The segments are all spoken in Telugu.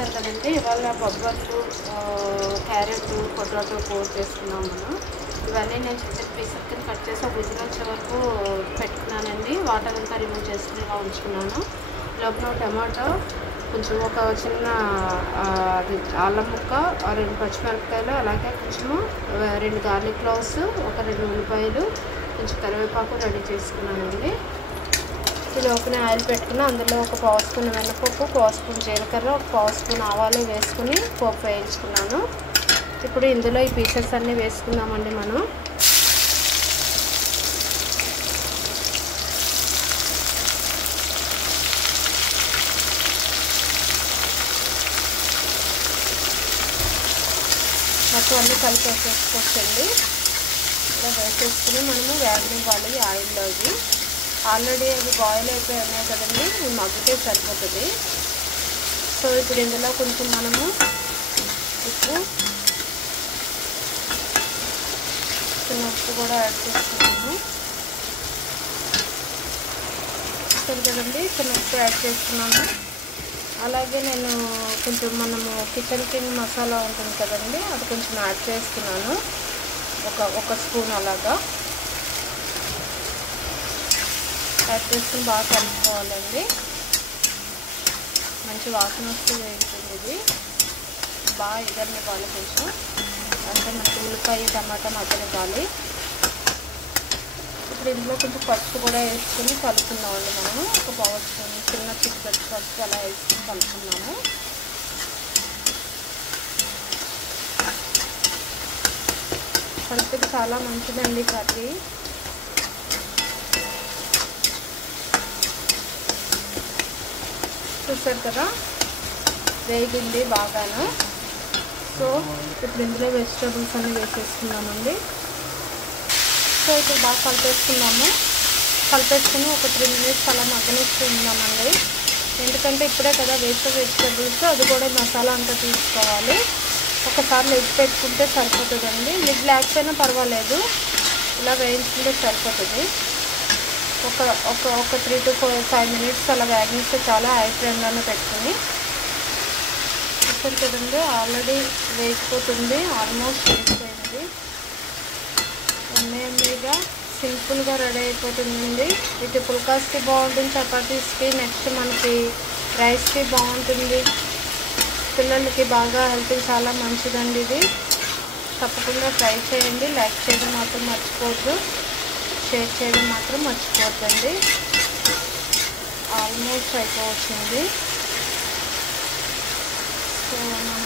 చూస్తారు కదండి, ఇవాళ బొబ్బర్లు, క్యారెట్, పొటాటో కూర చేసుకున్నాం మనం. ఇవన్నీ నేను చిన్న చిన్న పీసెస్ కింద కట్ చేసి ఒక విజిల్ వచ్చే వరకు పెట్టుకున్నానండి. వాటర్ అంతా రిమూవ్ చేసుకుని ఇలా ఉంచుకున్నాను. లోపల టమాటో, కొంచెం ఒక చిన్న అల్లం ముక్క, 2 పచ్చిమిరపకాయలు, అలాగే కొంచెము 2 గార్లిక్ క్లోవ్స్, ఒక 2 ఉల్లిపాయలు, కొంచెం కరివేపాకు రెడీ చేసుకున్నానండి. ఈ లోపల ఆయిల్ పెట్టుకుని అందులో ఒక పావు స్పూన్ మినపప్పు, పావు స్పూన్ జీలకర్ర, ఒక పావు స్పూన్ ఆవాలు వేసుకుని పోపు వేయించుకున్నాను. ఇప్పుడు ఇందులో ఈ పీసెస్ అన్నీ వేసుకుందామండి మనం. మొత్తం అన్నీ కలిపేసేసుకోవచ్చండి. ఇలా వేసేసుకుని మనము వేగనివ్వాలి ఆయిల్లోకి. ఆల్రెడీ అవి బాయిల్ అయిపోయి ఉన్నాయి కదండి, ఇవి మగ్గితే సరిపోతుంది. సో ఇప్పుడు ఇందులో కొంచెం మనము ఉప్పు, చిన్న ఉప్పు కూడా యాడ్ చేసుకున్నాము. సరే కదండి, చిన్న ఉప్పు యాడ్ చేసుకున్నాము. అలాగే నేను కొంచెం మనము కిచెన్ కింగ్ మసాలా ఉంటుంది కదండి, అది కొంచెం యాడ్ చేస్తున్నాను, ఒక స్పూన్ అలాగా యాడ్ చేసుకుని బాగా కలుపుకోవాలండి. మంచి వాసన వస్తే వేగుతుంది. ఇది బాగా ఎగరనివ్వాలి కొంచెం, అంటే మనకి ఉల్లిపాయ టమాటా మగ్గనివ్వాలి. ఇప్పుడు ఇందులో కొంచెం పసుపు కూడా వేసుకుని కలుపుకుందామండి. మనము ఒక పావు స్పూన్ చిన్న చిక్కటి పసుపు అలా వేసుకుని కలుపుకున్నాము. కలిపితే చాలా మంచిదండి కర్రీ. చూస్తారు కదా, వేగింది బాగాను. సో ఇప్పుడు ఇందులో వెజిటేబుల్స్ అన్నీ వేసేసుకున్నామండి. సో ఇప్పుడు బాగా కలిపేసుకున్నాము. కలిపేసుకుని ఒక 3 మినిట్స్ అలా మగ్గనిస్తున్నామండి. ఎందుకంటే ఇప్పుడే కదా వేసే వెజిటేబుల్స్, అది కూడా మసాలా అంతా తీసుకోవాలి. ఒకసారి లిడ్ పెట్టుకుంటే సరిపోతుందండి. లిడ్ లేకపోయినా పర్వాలేదు, ఇలా వేయించుకుంటే సరిపోతుంది. ఒక 3 to 5 మినిట్స్ అలా వేగనిస్తే చాలా హై ఫ్లేమ్లోనే పెట్టుకుని. చూసారు కదండి, ఆల్రెడీ వేగిపోతుంది, ఆల్మోస్ట్ వేగిపోయింది. ఎమ్మీగా సింపుల్గా రెడీ అయిపోతుందండి. ఇది పుల్కాస్కి బాగుంటుంది, చపాతీస్కి, నెక్స్ట్ మనకి రైస్కి బాగుంటుంది. పిల్లలకి బాగా హెల్త్కి చాలా మంచిదండి ఇది. తప్పకుండా ట్రై చేయండి. లైక్ చేయడం మాత్రం మర్చిపోవద్దు, షేర్ చేయడం మాత్రం మర్చిపోవద్దండి. ఆల్మోస్ట్ అయిపోవచ్చింది. సో మనం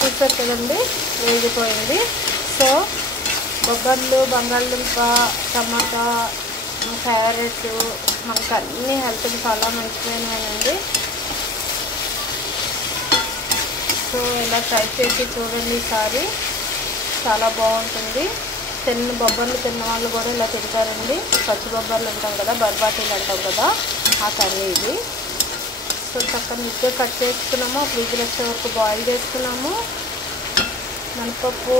చూసారు కదండి, వేగిపోయింది. సో బొబ్బర్లు, బంగాళదుంప, టమాటా, క్యారెట్ మనకు అన్నీ హెల్త్కి చాలా మంచిదేనండి. సో ఇలా ట్రై చేసి చూడండి ఈసారి, చాలా బాగుంటుంది. బొబ్బర్లు తిన్న వాళ్ళు కూడా ఇలా తింటారండి. పచ్చి బొబ్బర్లు ఉంటాం కదా, బర్బాటీలు అంటాం కదా, ఆ కర్రీ ఇది. సో చక్కగా నీట్గా కట్ చేసుకున్నాము. ఒక విజిల్ వచ్చే వరకు బాయిల్ చేసుకున్నాము. మినపప్పు,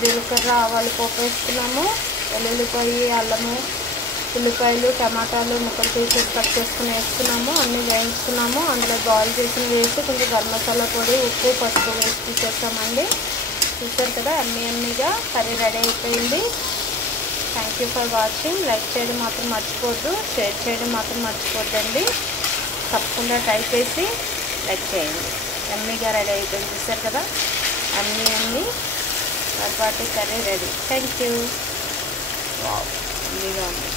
జీలకర్ర, ఆవాలు పోపు వేసుకున్నాము. వెల్లుల్లిపాయ, అల్లము, ఉల్లిపాయలు, టమాటాలు ముక్కలు తీసేసి కట్ చేసుకుని వేసుకున్నాము. అన్నీ వేయించుకున్నాము. అందులో బాయిల్ చేసిన వేసి కొంచెం గరం మసాలా పొడి, ఉప్పు, పసుపు వేసి తీసేస్తామండి. చూసారు కదా, ఎమ్మీగా కర్రీ రెడీ అయిపోయింది. Thank you for watching. Like చేయడం మాత్రం మర్చిపోవద్దు, షేర్ చేయడం మాత్రం మర్చిపోద్దండి. తప్పకుండా ట్రై చేసి లైక్ చేయండి. ఎమ్మీగా రెడీ అయిపోయింది. చూసారు కదా, అన్నీ Barbati curry ready. Thank you. Wow, ఎమ్మీగా ఉంది.